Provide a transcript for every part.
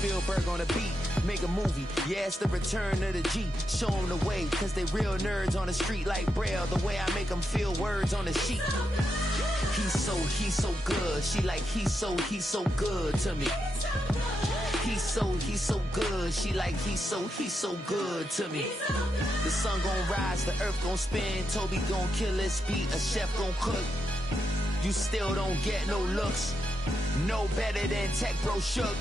Spielberg on a beat, make a movie. Yeah, it's the return of the G. Show them the way, cause they real nerds on the street like Braille. The way I make them feel words on the sheet. He's so good. She like he's so good to me. He's so good. She like he's so good to me. The sun gon' rise, the earth gon' spin. Toby gon' kill his beat, a chef gon' cook. You still don't get no looks. No better than Tech Bro Shook.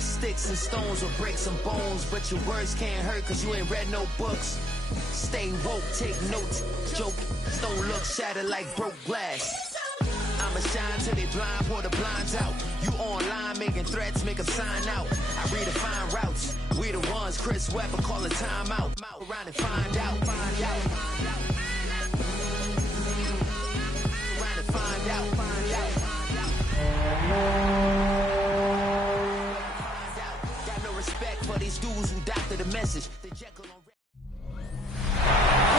Sticks and stones will break some bones, but your words can't hurt cause you ain't read no books. Stay woke, take notes, joke. Don't look shattered like broke glass. I'ma shine till they blind, pour the blinds out. You online making threats, make them sign out. I redefine routes. We the ones Chris Webber call a timeout. Around and find out. Around and find out. Got no respect for these dudes who doctor the message.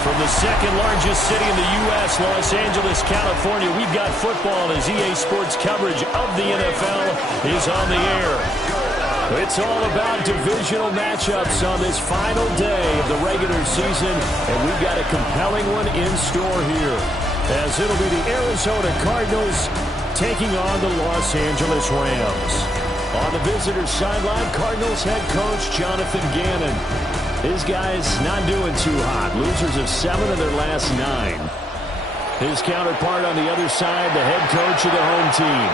From the second largest city in the U.S., Los Angeles, California, we've got football as EA Sports coverage of the NFL is on the air. It's all about divisional matchups on this final day of the regular season, and we've got a compelling one in store here, as it'll be the Arizona Cardinals taking on the Los Angeles Rams. On the visitor's sideline, Cardinals head coach Jonathan Gannon. His guys not doing too hot. Losers of 7 of their last 9. His counterpart on the other side, the head coach of the home team.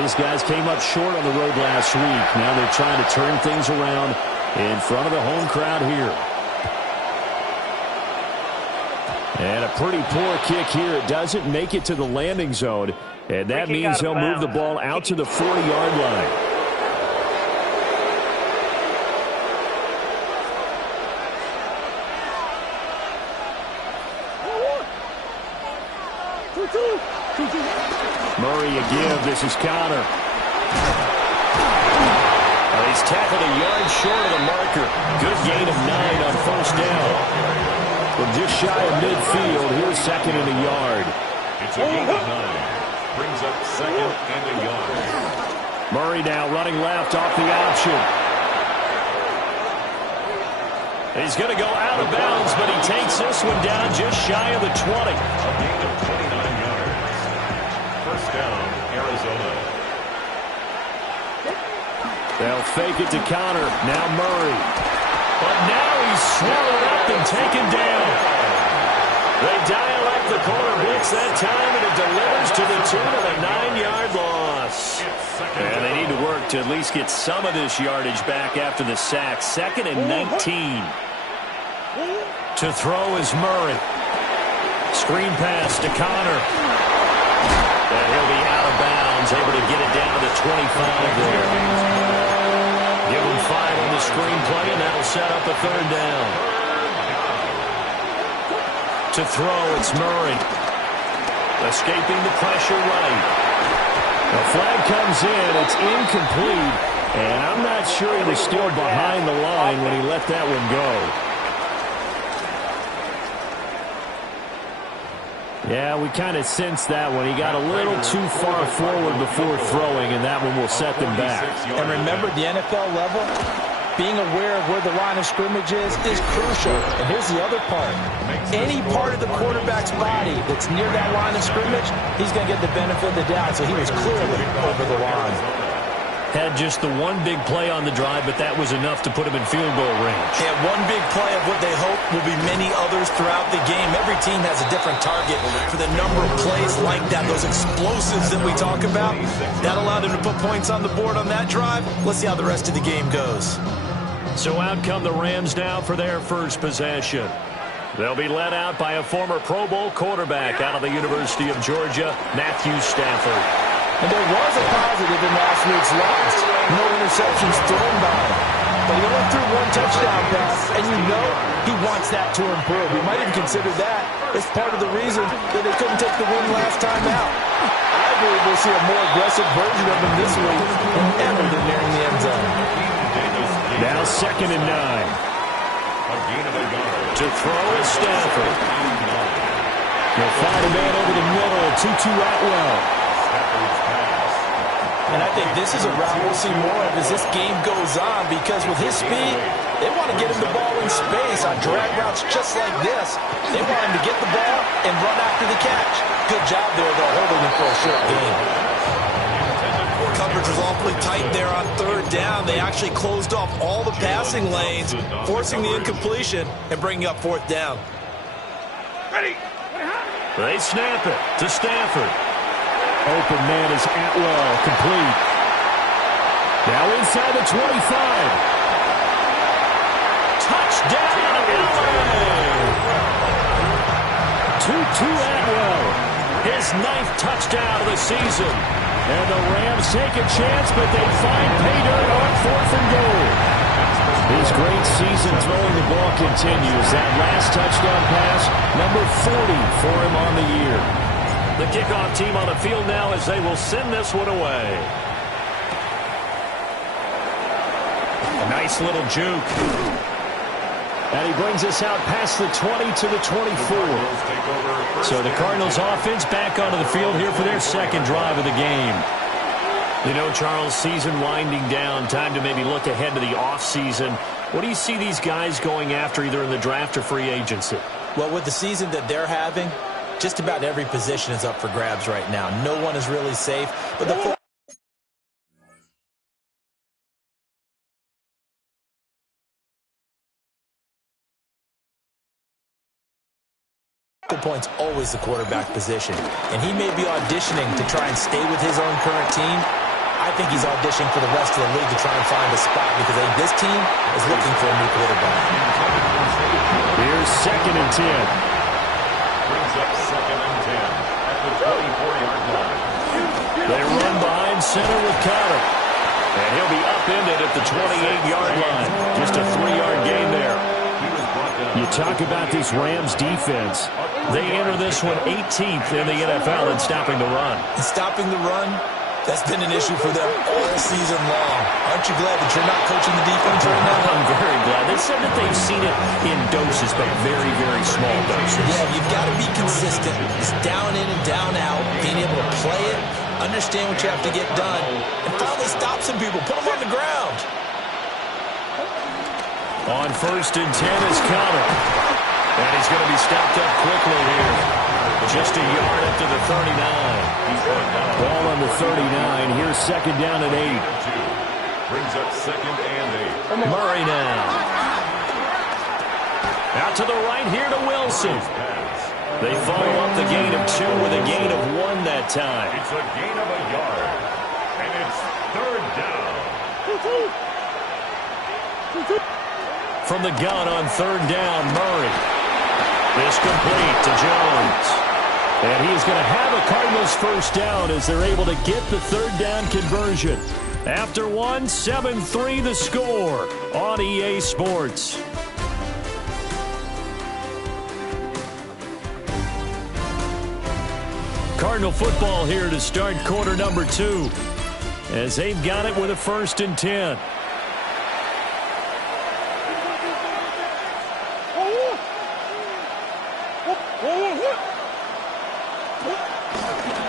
His guys came up short on the road last week. Now they're trying to turn things around in front of the home crowd here. And a pretty poor kick here. It doesn't make it to the landing zone. And that means he'll move the ball out to the 40-yard line. Murray a give. This is Connor. He's tackled a yard short of the marker. Good gain of 9 on first down. From just shy of midfield, here's second and a yard. It's a gain of 9. Brings up second and a yard. Murray now running left off the option. He's going to go out of bounds, but he takes this one down just shy of the 20. A gain of 29 yards. First down, Arizona. They'll fake it to Connor. Now Murray. But now he's swallowed up and taken down. They dial up the corner blitz that time, and it delivers to the tune of a 9-yard loss. And they need to work to at least get some of this yardage back after the sack. Second and 19. To throw is Murray. Screen pass to Connor. And he'll be out of bounds, able to get it down to the 25 there. Give him 5 on the screen play, and that'll set up a third down. To throw, it's Murray. Escaping the pressure right. The flag comes in. It's incomplete. And I'm not sure he was still behind the line when he let that one go. Yeah, we kind of sensed that one. He got a little too far forward before throwing, and that one will set them back. And remember, the NFL level, being aware of where the line of scrimmage is crucial. And here's the other part. Any part of the quarterback's body that's near that line of scrimmage, he's going to get the benefit of the doubt. So he was clearly over the line. Had just the one big play on the drive, but that was enough to put him in field goal range. Yeah, one big play of what they hope will be many others throughout the game. Every team has a different target for the number of plays like that, those explosives that we talk about. That allowed him to put points on the board on that drive. Let's see how the rest of the game goes. So out come the Rams now for their first possession. They'll be led out by a former Pro Bowl quarterback out of the University of Georgia, Matthew Stafford. And there was a positive in last week's loss. No interceptions thrown by him. But he only threw one touchdown pass, and you know he wants that to improve. We might even consider that as part of the reason that they couldn't take the win last time out. I believe we'll see a more aggressive version of him this week and ever than nearing the end zone. Now second and 9. To throw is Stafford. They'll find a man over the middle, Tutu Atwell. And I think this is a route we'll see more of as this game goes on, because with his speed, they want to get him the ball in space on drag routes just like this. They want him to get the ball and run after the catch. Good job there, though, holding him for a short gain. Coverage was awfully tight there on third down. They actually closed off all the passing lanes, forcing the incompletion and bringing up fourth down. They snap it to Stafford. Open man is Atwell, complete. Now inside the 25. Touchdown, LA! 2-2 Atwell. His 9th touchdown of the season. And the Rams take a chance, but they find pay dirt on 4th and goal. His great season throwing the ball continues. That last touchdown pass, number 40 for him on the year. The kickoff team on the field now as they will send this one away. A nice little juke. And he brings us out past the 20 to the 24. So the Cardinals offense back onto the field here for their second drive of the game. You know, Charles, season winding down, time to maybe look ahead to the offseason. What do you see these guys going after either in the draft or free agency? Well, with the season that they're having, just about every position is up for grabs right now. No one is really safe. But the point's always the quarterback position. And he may be auditioning to try and stay with his own current team. I think he's auditioning for the rest of the league to try and find a spot because I think this team is looking for a new quarterback. Here's 2nd and 10. Brings up 2nd and 10 at the 24-yard line. They run behind center with Conner. And he'll be upended at the 28-yard line. Just a 3-yard gain there. You talk about this Rams defense. They enter this one 18th in the NFL in stopping the run. And stopping the run, that's been an issue for them all season long. Aren't you glad that you're not coaching the defense right now? I'm very glad. They said that they've seen it in doses, but very, very small doses. Yeah, you've got to be consistent. It's down in and down out, being able to play it, understand what you have to get done, and finally stop some people, put them on the ground. On 1st and 10 is Conner. And he's going to be stopped up quickly here. Just a yard up to the 39. Ball on the 39. Here's 2nd down and 8. Brings up 2nd and 8. Murray now. Out to the right here to Wilson. They follow up the gain of 2 with a gain of 1 that time. It's a gain of a yard. And it's 3rd down. From the gun on 3rd down, Murray. This complete to Jones. And he's going to have a Cardinals first down as they're able to get the 3rd down conversion. After 1, 7-3 the score on EA Sports. Cardinal football here to start quarter number 2 as they've got it with a 1st and 10.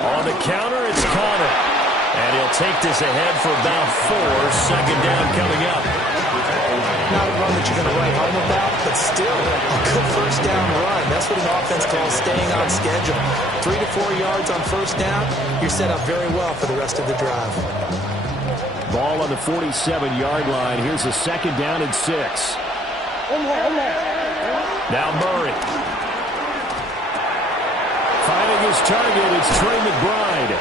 On the counter, it's Conner. And he'll take this ahead for about 4. 2nd down coming up. Not a run that you're going to write home about, but still a good first down run. That's what an offense calls staying on schedule. 3 to 4 yards on first down, you're set up very well for the rest of the drive. Ball on the 47-yard line. Here's a 2nd down and 6. Now Murray. Finding his target, it's Trey McBride.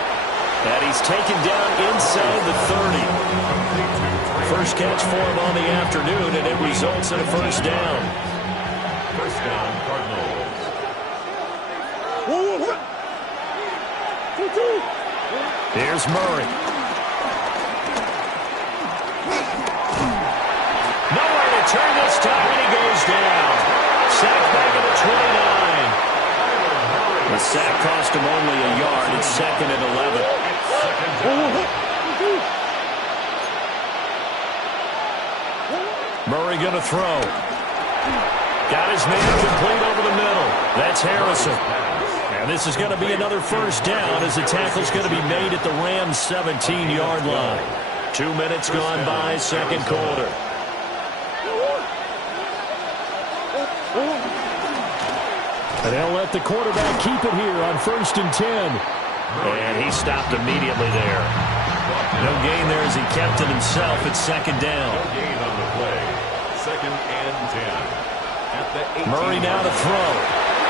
And he's taken down inside the 30. First catch for him on the afternoon, and it results in a first down. First down, Cardinals. Here's Murray. Nowhere to turn this time, and he goes down. Sacked back at the 29. The sack cost him only a yard. It's 2nd and 11. Murray going to throw. Got his man complete over the middle. That's Harrison. And this is going to be another first down as the tackle's going to be made at the Rams' 17-yard line. 2 minutes gone by, second quarter. And they'll let the quarterback keep it here on 1st and 10. And he stopped immediately there. No gain there as he kept it himself at second down. No gain on the play. 2nd and 10. At the 18. Murray now to throw.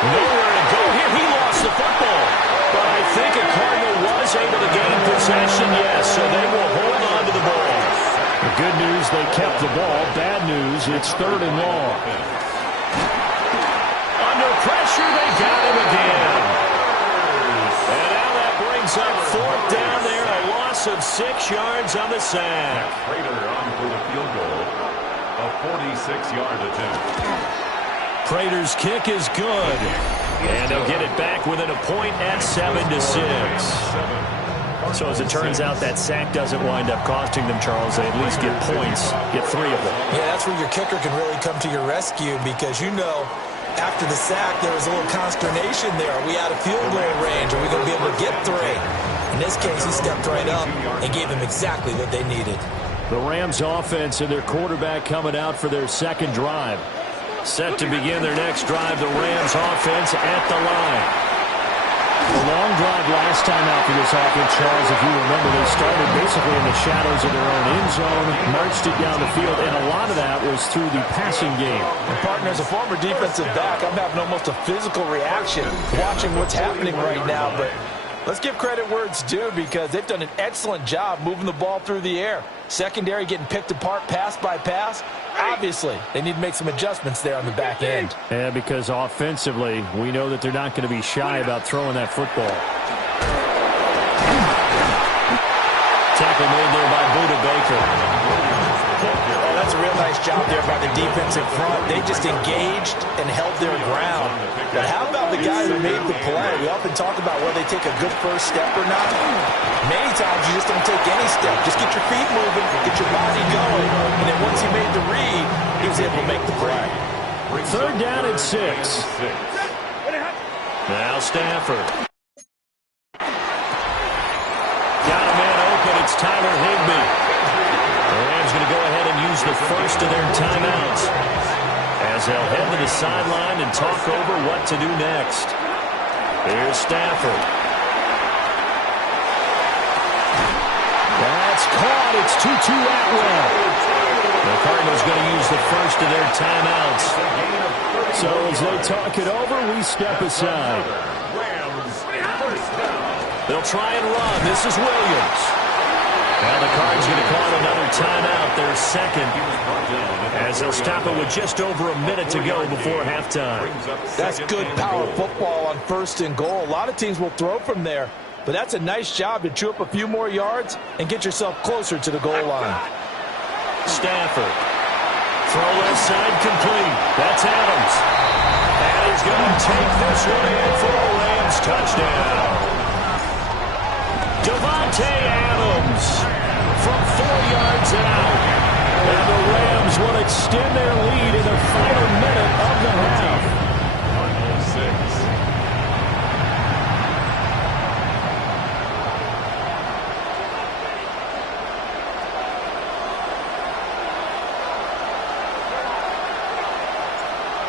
Nowhere to go here. He lost the football. But I think a Cardinal was able to gain possession, yes, so they will hold on to the ball. The good news, they kept the ball. Bad news, it's 3rd and long. Under pressure, they got him again. And now that brings up 4th down there, a loss of 6 yards on the sack. Prater on for the field goal. A 46-yard attempt. Prater's kick is good. And they'll get it back within a point at 7-6. So as it turns out, that sack doesn't wind up costing them, Charles. They at least get points, get 3 of them. Yeah, that's where your kicker can really come to your rescue because, you know, after the sack, there was a little consternation there. Are we out of field goal range? Are we going to be able to get 3? In this case, he stepped right up and gave them exactly what they needed. The Rams offense and their quarterback coming out for their second drive. Set to begin their next drive, the Rams offense at the line. A long drive last time out for this offense, Charles. If you remember, they started basically in the shadows of their own end zone, marched it down the field, and a lot of that was through the passing game. And partner, as a former defensive back, I'm having almost a physical reaction watching what's happening right now. But let's give credit where it's due because they've done an excellent job moving the ball through the air. Secondary getting picked apart pass by pass. Obviously, they need to make some adjustments there on the back end. Yeah, because offensively, we know that they're not going to be shy about throwing that football. Tackle made there by Budda Baker. Oh, that's a real nice job there by the defensive front. They just engaged and held their ground. But how about the guy who made the play? We often talk about whether they take a good first step or not. Many times you just don't take any step. Just get your feet moving, get your body going. And then once he made the read, he was able to make the play. 3rd down and 6. Now Stafford. Got a man open. It's Tyler Higbee. The Rams going to go ahead and use the first of their timeouts as they'll head to the sideline and talk over what to do next. Here's Stafford. That's caught. It's Tutu Atwell. The Cardinals going to use the first of their timeouts. So as they talk it over, we step aside. They'll try and run. This is Williams. Now the Cards going to call another timeout, their second, as they'll stop it with just over a minute to go before halftime. That's good power football on 1st and goal. A lot of teams will throw from there, but that's a nice job to chew up a few more yards and get yourself closer to the goal line. Stafford. Throw left side complete. That's Adams. And he's going to take this one in for a Rams touchdown. Davante Adams from 4 yards out. And the Rams will extend their lead in the final minute of the half. Cardinals 6.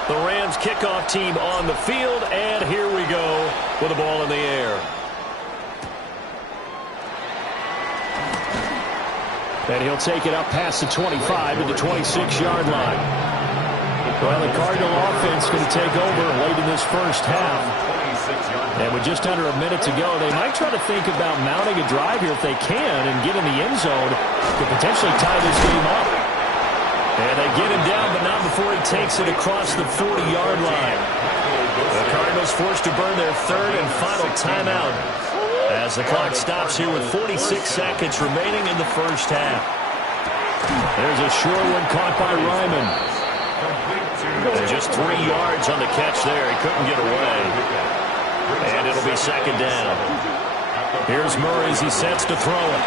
The Rams kickoff team on the field, and here we go with the ball in the air. And he'll take it up past the 25 to the 26-yard line. Well, the Cardinal offense going to take over late in this first half. And with just under a minute to go, they might try to think about mounting a drive here if they can and get in the end zone to potentially tie this game up. And they get him down, but not before he takes it across the 40-yard line. The Cardinals forced to burn their 3rd and final timeout as the clock stops here with 46 seconds remaining in the first half. There's a short one caught by Ryman. And just 3 yards on the catch there. He couldn't get away. And it'll be second down. Here's Murray as he sets to throw it.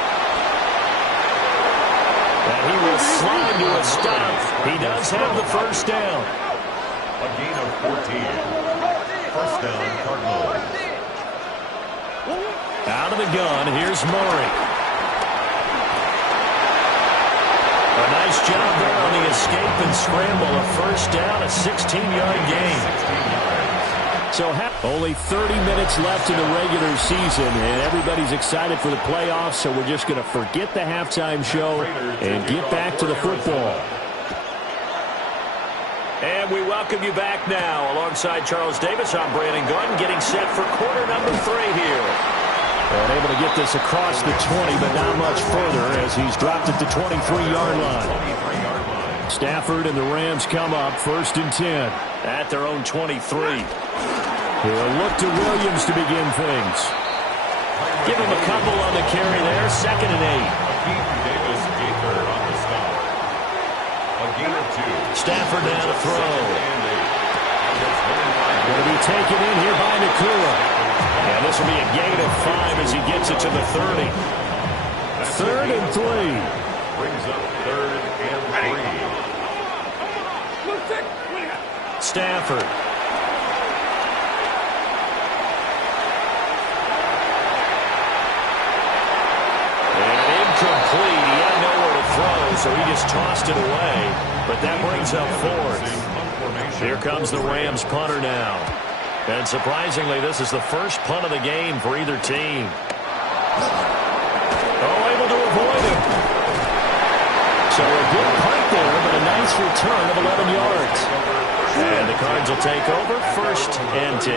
And he will slide to a stop. He does have the first down. A gain of 14. First down, Cardinals. Out of the gun, here's Murray. A nice job there on the escape and scramble. A first down, a 16-yard gain. So only 30 minutes left in the regular season, and everybody's excited for the playoffs, so we're just going to forget the halftime show and get back to the football. And we welcome you back now. Alongside Charles Davis, I'm Brandon Gunn, getting set for quarter number 3 here. And able to get this across the 20, but not much further as he's dropped at the 23-yard line. Stafford and the Rams come up, 1st and 10 at their own 23. He'll look to Williams to begin things. Give him a couple on the carry there, 2nd and 8. Stafford now to throw. Going to be taken in here by Nakua. And this will be a gain of 5 as he gets it to the 30. 3rd and 3. Brings up 3rd and 3. Stafford. Incomplete. He had nowhere to throw, so he just tossed it away. But that brings up 4th. Here comes the Rams punter now. And surprisingly, this is the first punt of the game for either team. Oh, able to avoid him. So a good punt there, but a nice return of 11 yards. And the Cards will take over, 1st and 10.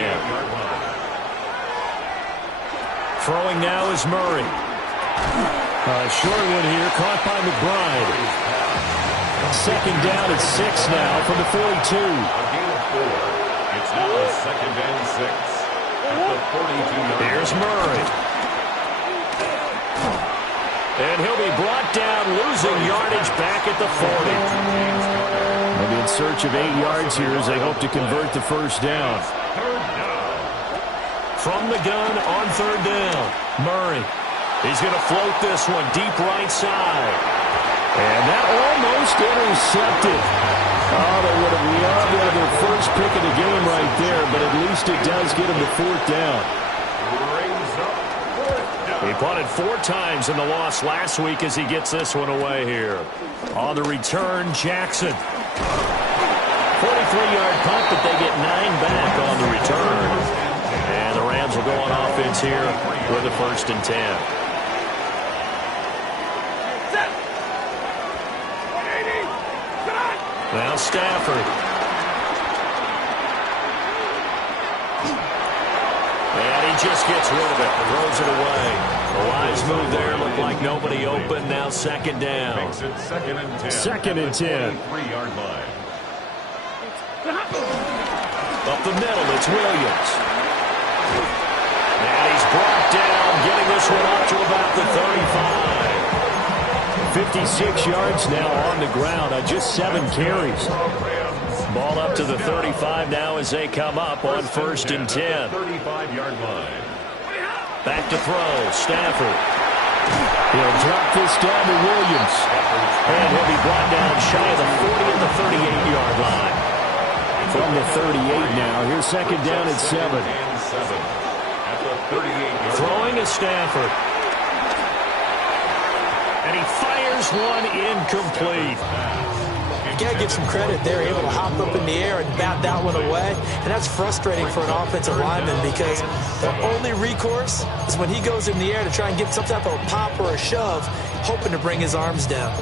Throwing now is Murray. Short one here, caught by McBride. 2nd down at 6 now from the 42. It's now a 2nd and 6 at the 42-yard. Here's Murray. And he'll be brought down, losing yardage back at the 40. And in search of 8 yards here as they hope to convert the 1st down. From the gun on 3rd down, Murray. He's going to float this one deep right side. And that almost intercepted. Oh, they would have loved to have their first pick of the game right there, but at least it does get him to 4th down. He punted 4 times in the loss last week as he gets this one away here. On the return, Jackson. 43-yard punt, but they get 9 back on the return. And the Rams will go on offense here with a 1st and 10. Now Stafford. And he just gets rid of it. Throws it away. A wise move there. Looked like nobody open. Now 2nd down. Makes it 2nd and 10. 2nd and 10. 3-yard line. Up the middle, it's Williams. And he's brought down, getting this one up to about the 35. 56 yards now on the ground on just 7 carries. Ball up to the 35 now as they come up on 1st and 10. 35-yard line. Back to throw, Stafford. He'll drop this down to Williams. And he'll be brought down shy of the 40 at the 38-yard line. From the 38 now, here's 2nd down at 7. At the 38-yard. Throwing to Stafford. And he fires one incomplete. You got to give some credit. They're able to hop up in the air and bat that one away. And that's frustrating for an offensive lineman because their only recourse is when he goes in the air to try and get some type of a pop or a shove, hoping to bring his arms down.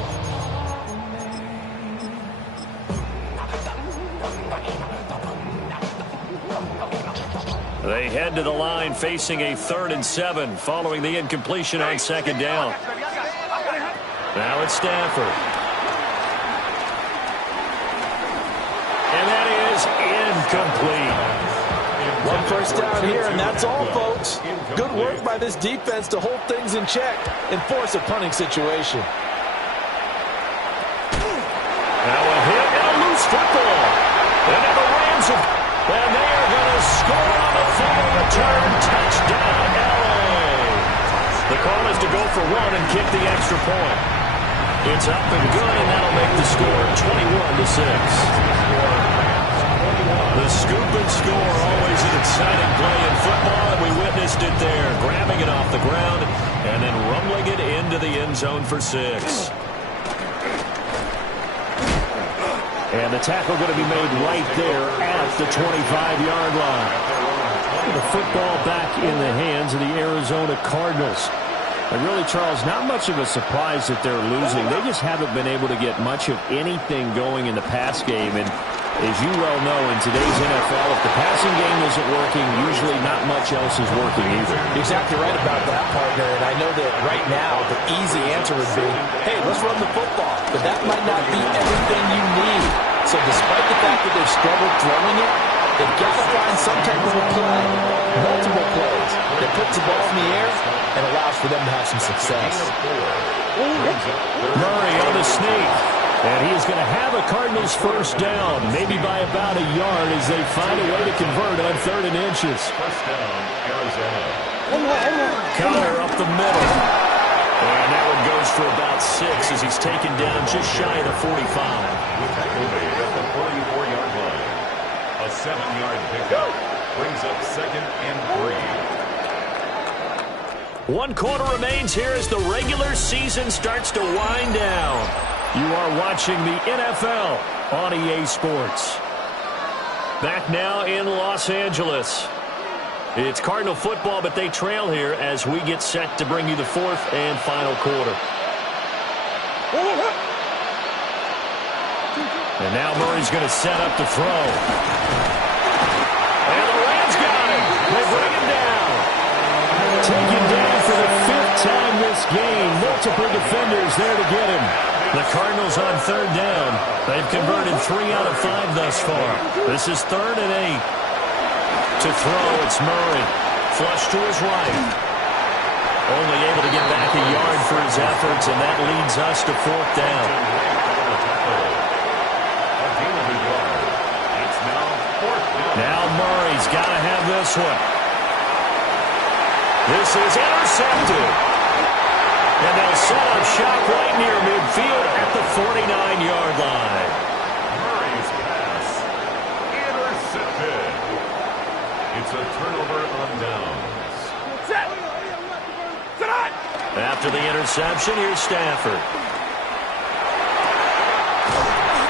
They head to the line facing a 3rd and 7 following the incompletion on 2nd down. Now it's Stafford. And that is incomplete. One 1st down here, and that's all, folks. Good work by this defense to hold things in check and force a punting situation. Now a hit and a loose football. And now the Rams have... And they are going to score on the final return. Touchdown, L.A. The call is to go for 1 and kick the extra point. It's up and good, and that'll make the score 21-6. The scoop and score, always an exciting play in football, and we witness witnessed it there, grabbing it off the ground and then rumbling it into the end zone for 6. And the tackle going to be made right there at the 25-yard line. The football back in the hands of the Arizona Cardinals. And really, Charles, not much of a surprise that they're losing. They just haven't been able to get much of anything going in the pass game. And as you well know, in today's NFL, if the passing game isn't working, usually not much else is working either. Exactly right about that, partner. And I know that right now the easy answer would be, hey, let's run the football. But that might not be everything you need. So despite the fact that they've struggled throwing it, they've got to find some type of a play, multiple plays, that puts the ball in the air and allows for them to have some success. Murray on the sneak. And he is going to have a Cardinals first down, maybe by about a yard as they find a way to convert on 3rd and inches. First down, Arizona. Connor up the middle. And that one goes for about 6 as he's taken down just shy of the 45. With tackle made at the 44-yard line. A 7-yard pickup brings up 2nd and 3. 1 quarter remains here as the regular season starts to wind down. You are watching the NFL on EA Sports. Back now in Los Angeles. It's Cardinal football, but they trail here as we get set to bring you the 4th and final quarter. And now Murray's going to set up to throw. And the Rams got him. They bring him down. Taken down for the 5th time this game. Multiple defenders there to get him. The Cardinals on 3rd down. They've converted 3 out of 5 thus far. This is 3rd and 8. To throw, it's Murray. Flush to his right. Only able to get back a yard for his efforts, and that leads us to 4th down. Now Murray's got to have this one. This is intercepted. And they'll set up shop right near midfield at the 49-yard line. Murray's pass intercepted. It's a turnover on downs. After the interception, here's Stafford.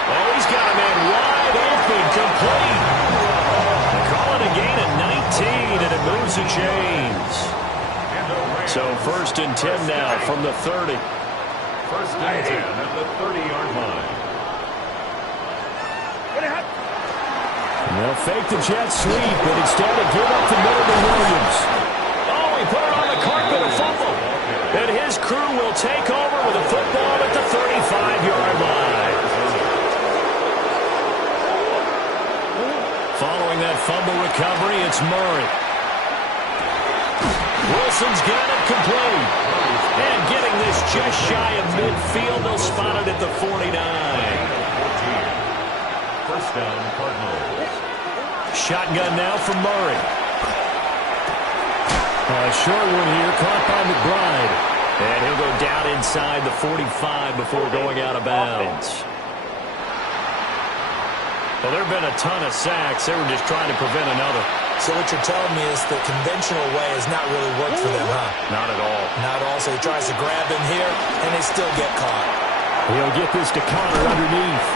Oh, he's got a man wide open, complete. They call it a gain of 19, and it moves the chains. So 1st and 10 now from the 30. 1st and 10 at the 30-yard line. And they'll fake the jet sweep, but instead of give up the middle to Williams. Oh, he put it on the carpet, a fumble. And his crew will take over with a football at the 35-yard line. Following that fumble recovery, it's Murray. Wilson's got it complete. And getting this just shy of midfield, they'll spot it at the 49. 1st down, Cardinals. Shotgun now for Murray. A short one here, caught by McBride. And he'll go down inside the 45 before going out of bounds. Well, there have been a ton of sacks. They were just trying to prevent another. So what you're telling me is the conventional way has not really worked for them, huh? Not at all. Not at all. So he tries to grab him here, and they still get caught. He'll get this to Connor underneath.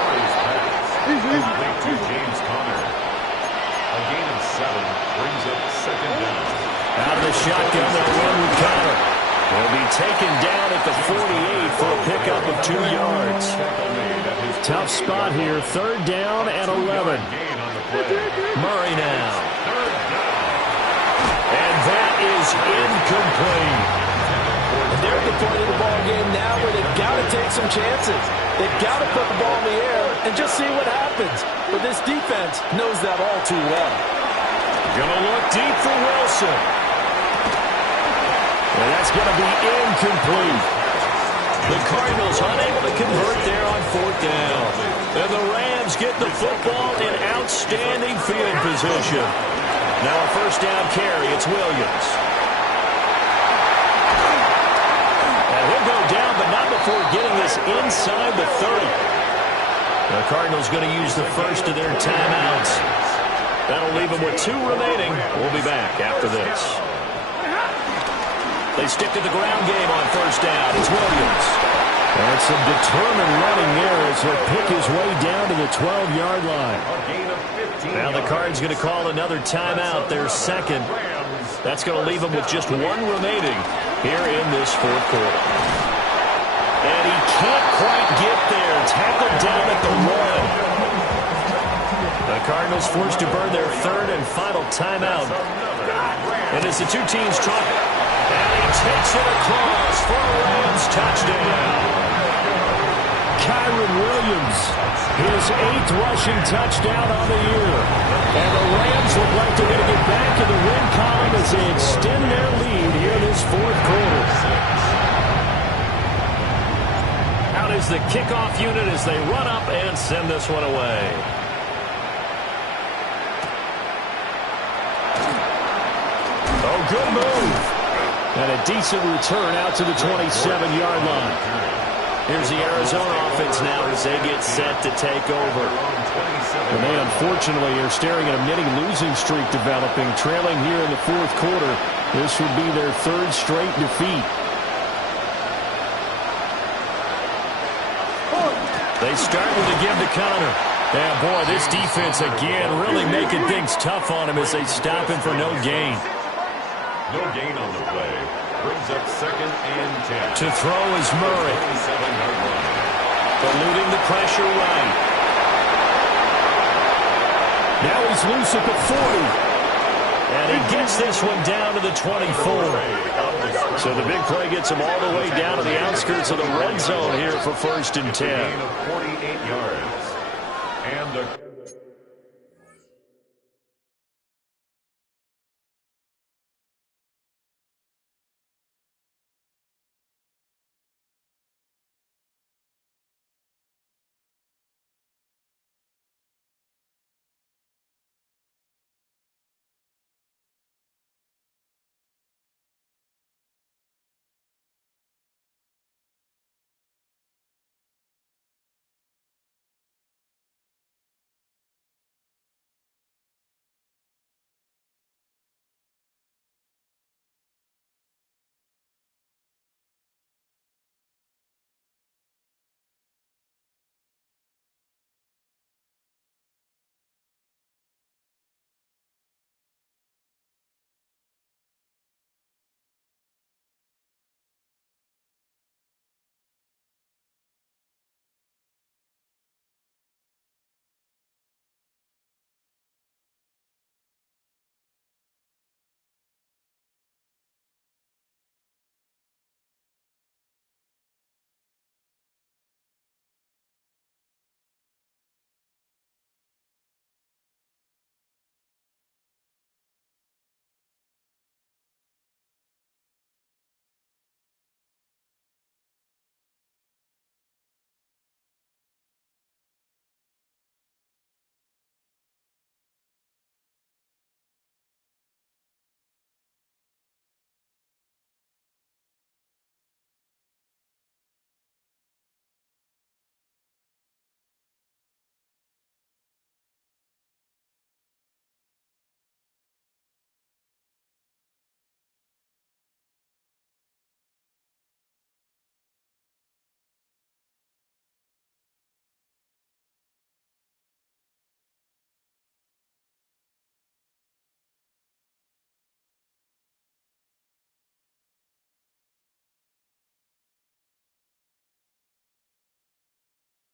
Murray's pass complete to James Conner. A gain of 7 brings up 2nd down. Out of the shotgun, they'll run with Connor. He'll be taken down at the 48 for a pickup of 2 yards. Tough spot here. 3rd down and 11. Murray now. And that is incomplete. And they're at the point of the ball game now where they've got to take some chances. They've got to put the ball in the air and just see what happens. But this defense knows that all too well. Gonna look deep for Wilson. And that's going to be incomplete. The Cardinals unable to convert there on 4th down. And the Rams get the football in outstanding field position. Now a 1st down carry. It's Williams. And he'll go down, but not before getting this inside the 30. The Cardinals going to use the first of their timeouts. That'll leave him with 2 remaining. We'll be back after this. They stick to the ground game on first down. It's Williams. And some determined running there as he'll pick his way down to the 12-yard line. Now the Cards going to call another timeout, their second. That's going to leave him with just 1 remaining here in this fourth quarter. And he can't quite get there. Tackled down at the 1. The Cardinals forced to burn their third and final timeout. And as the two teams try, and he takes it across for a Rams touchdown. Kyren Williams, his 8th rushing touchdown on the year. And the Rams look like they're going to get back in the win column as they extend their lead here in this fourth quarter. Out is the kickoff unit as they run up and send this one away. Oh, good move. And a decent return out to the 27-yard line. Here's the Arizona offense now as they get set to take over. And they unfortunately are staring at a mini losing streak developing, trailing here in the fourth quarter. This would be their 3rd straight defeat. They start with a give to Connor. Yeah, boy, this defense again really making things tough on him as they stop him for no gain. No gain on the play. Brings up 2nd and 10. To throw is Murray. Eluding the pressure right. Now he's loose at the 40. And he gets this one down to the 24. So the big play gets him all the way down to the outskirts of the red zone here for 1st and 10. Gain of 48 yards. And the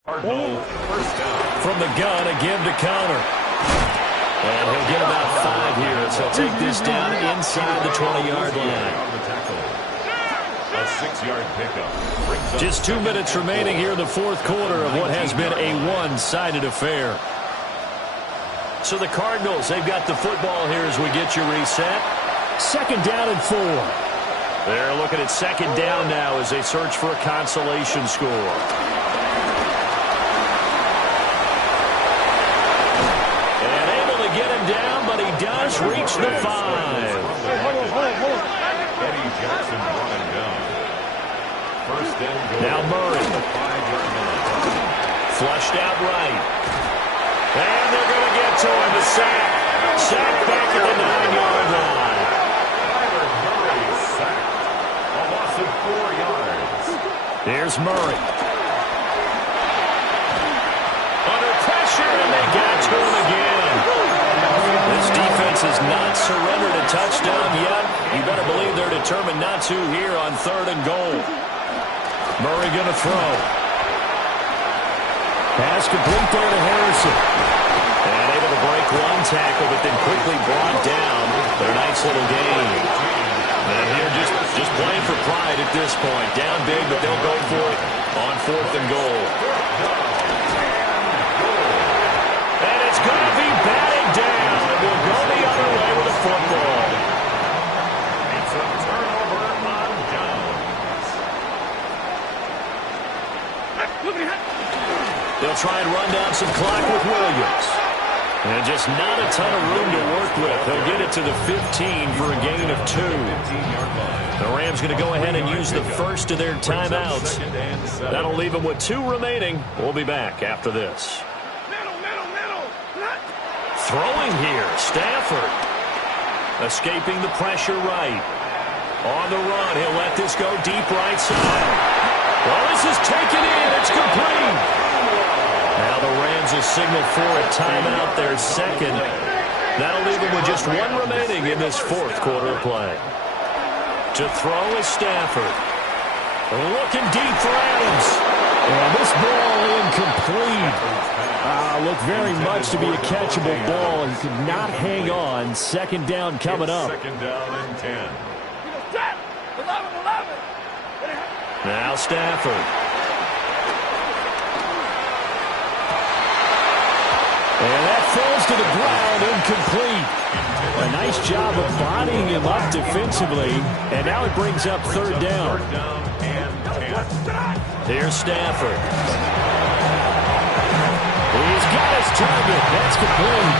Cardinal first down. From the gun, a give to Connor. And he'll get about 5 here, so he'll take this down inside the 20-yard line. A 6-yard pickup. Just 2 minutes remaining here in the fourth quarter of what has been a one-sided affair. So the Cardinals, they've got the football here as we get you reset. 2nd down and 4. They're looking at 2nd down now as they search for a consolation score. And able to get him down, but he does reach the 5. Eddie Jackson running down. First and goal. Now Murray. The 5-yard line. Flushed out right. And they're going to get it to him, the sack. Sack back at the 9-yard line. Kyler Murray sacked. A loss of 4 yards. Here's Murray. Under pressure, and they got to him again. This defense has not surrendered a touchdown yet. You better believe they're determined not to here on 3rd and goal. Murray going to throw. Pass complete there to Harrison. And able to break one tackle, but then quickly brought down. But a nice little gain. And here just playing for pride at this point. Down big, but they'll go for it on 4th and goal. And it's going to be batted down. And we'll go the other way with the football. It's a turnover on downs. They'll try and run down some clock with Williams. And just not a ton of room to work with. He'll get it to the 15 for a gain of 2. The Rams going to go ahead and use the first of their timeouts. That'll leave them with 2 remaining. We'll be back after this. Throwing here, Stafford. Escaping the pressure right. On the run, he'll let this go deep right side. Well, this is taken in. It's complete. Now the Rams will signal for a timeout, their second. That'll leave them with just 1 remaining in this 4th quarter play. To throw is Stafford. Looking deep for Adams. And this ball incomplete. Looked very much to be a catchable ball. He could not hang on. 2nd down coming up. 2nd down and 10. Now Stafford. And that falls to the ground, incomplete. A nice job of bodying him up defensively. And now it brings up 3rd down. 3rd down and 10. Here's Stafford. He's got his target. That's complete.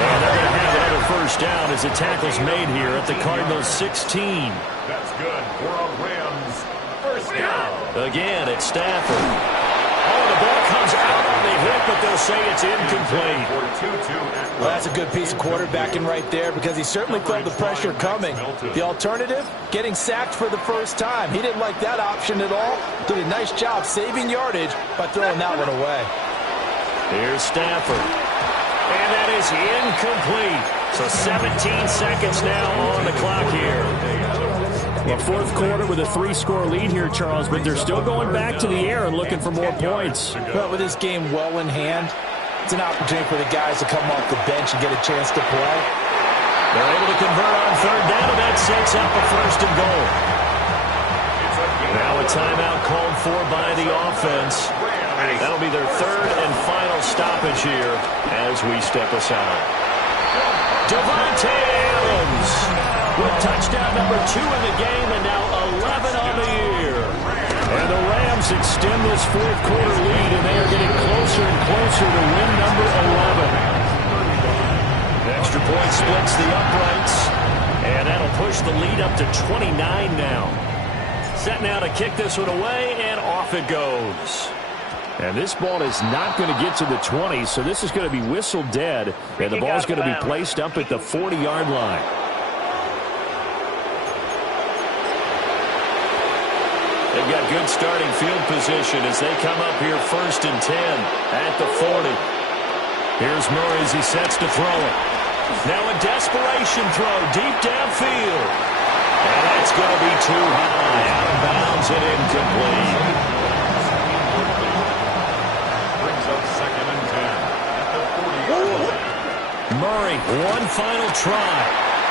And they're going to have another 1st down as the tackle's made here at the Cardinals' 16. That's good for a Rams 1st down. Again, it's Stafford. Oh, the ball comes out on the hit, but they'll say it's incomplete. Well, that's a good piece of quarterbacking right there because he certainly felt the pressure coming. The alternative, getting sacked for the 1st time. He didn't like that option at all. Did a nice job saving yardage by throwing that one away. Here's Stafford. And that is incomplete. So 17 seconds now on the clock here. Well, 4th quarter with a 3-score lead here, Charles, but they're still going back to the air and looking for more points. Well, with this game well in hand, it's an opportunity for the guys to come off the bench and get a chance to play. They're able to convert on 3rd down, and that sets up a 1st and goal. Now a timeout called for by the offense. That'll be their 3rd and final stoppage here as we step aside. Davante Adams with touchdown number 2 in the game and now 11 on the year. And the Rams extend this 4th quarter lead, and they are getting closer and closer to win number 11. Extra point splits the uprights, and that'll push the lead up to 29 now. Set now to kick this one away, and off it goes. And this ball is not going to get to the 20, so this is going to be whistled dead, and the ball's going to be placed up at the 40-yard line. They've got good starting field position as they come up here 1st and 10 at the 40. Here's Murray as he sets to throw it. Now a desperation throw deep downfield. And that's going to be too high. Out of bounds and incomplete. Brings up 2nd and 10 at the 40-yard line. Murray, one final try.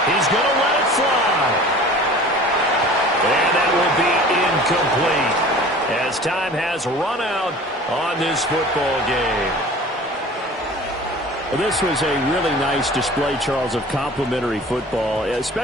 He's going to let it fly. And that will be incomplete as time has run out on this football game. Well, this was a really nice display, Charles, of complimentary football, especially